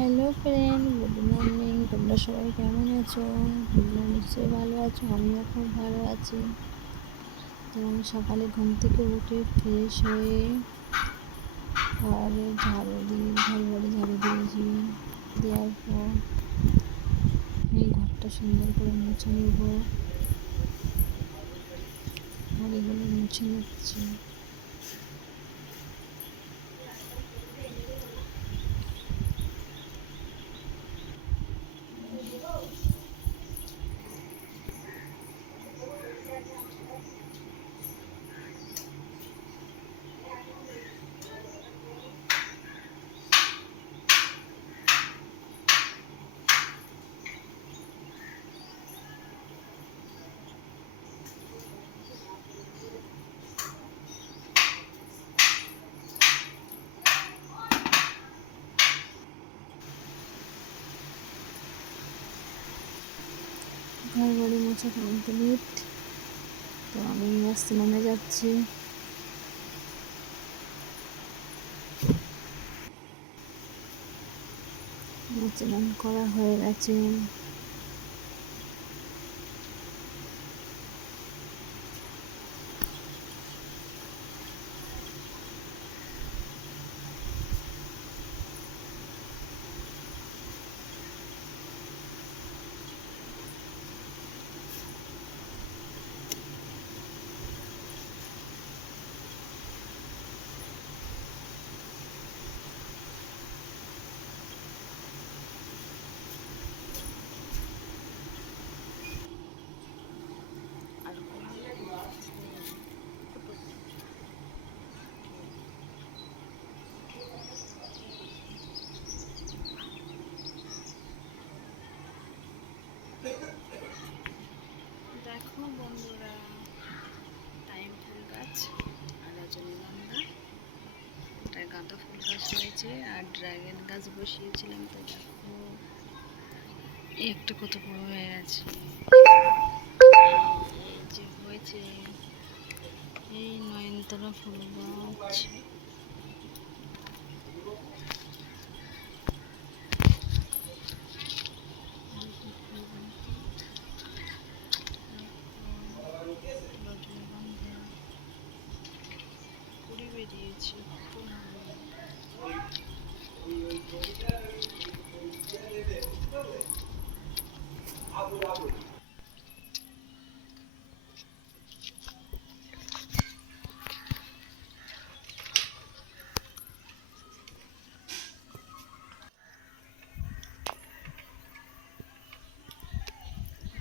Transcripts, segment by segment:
Hello friend good morning তোমরা সবাই কেমন আছো? তোমরা নিশ্চয়ই ভালো আছো। আমিও খুব ভালো আছি। তো আমি সকালে ঘুম থেকে উঠে ফ্রেশ হয়ে ঘরে ঝাড়ু দিয়ে, ঘর বাড়ি ঝাড়ু দিয়েছি। দেওয়ার পর এই ঘরটা সুন্দর করে মুছে নেব। আর এগুলো মুছে নিচ্ছি। ঘর বাড়ি মোছা কমপ্লিট তো আমি আস্তে নেমে যাচ্ছি। স্নান করা হয়ে গেছে দেখো বন্ধুরা টাইম ফুল গাছ আর রজনীগন্ধা একটা গাঁদা ফুল গাছ হয়েছে আর ড্রাগন গাছ বসিয়েছিলাম তো দেখো। একটা কত বড় হয়ে গেছে। যে হয়েছে এই নয়নতলা ফুল গাছ।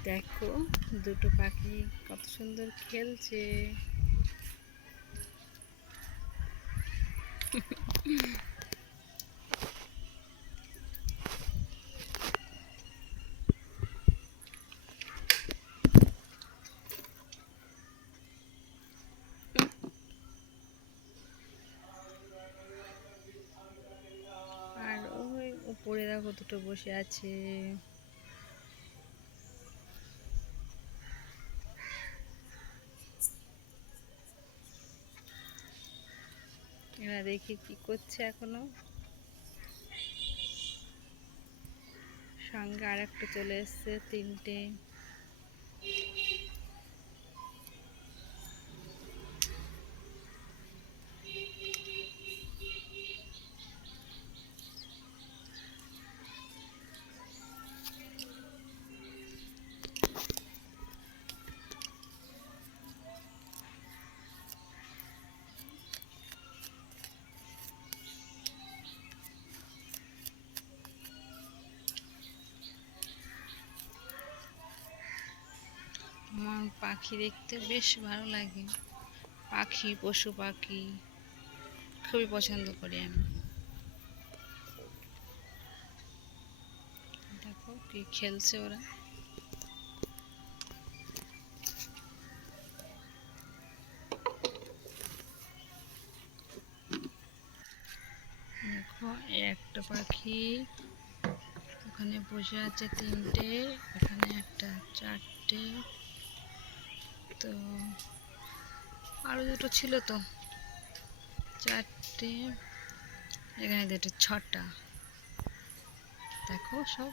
দেখো দুটো পাখি কত সুন্দর খেলছে। আর ওই উপরে দেখো দুটো বসে আছে। এরা দেখি কি করছে এখনও। সঙ্গে আর একটা চলে এসছে তিনটে। আমার পাখি দেখতে বেশ ভালো লাগে। পাখি, পশু পাখি খুবই পছন্দ করি আমি। দেখো কি খেলছে ওরা। দেখো, একটা পাখি, ওখানে বসে আছে তিনটে এখানে একটা চারটে। তো আরও দুটো ছিল তো। চারটে এখানে দুটো ছটা। দেখো সব।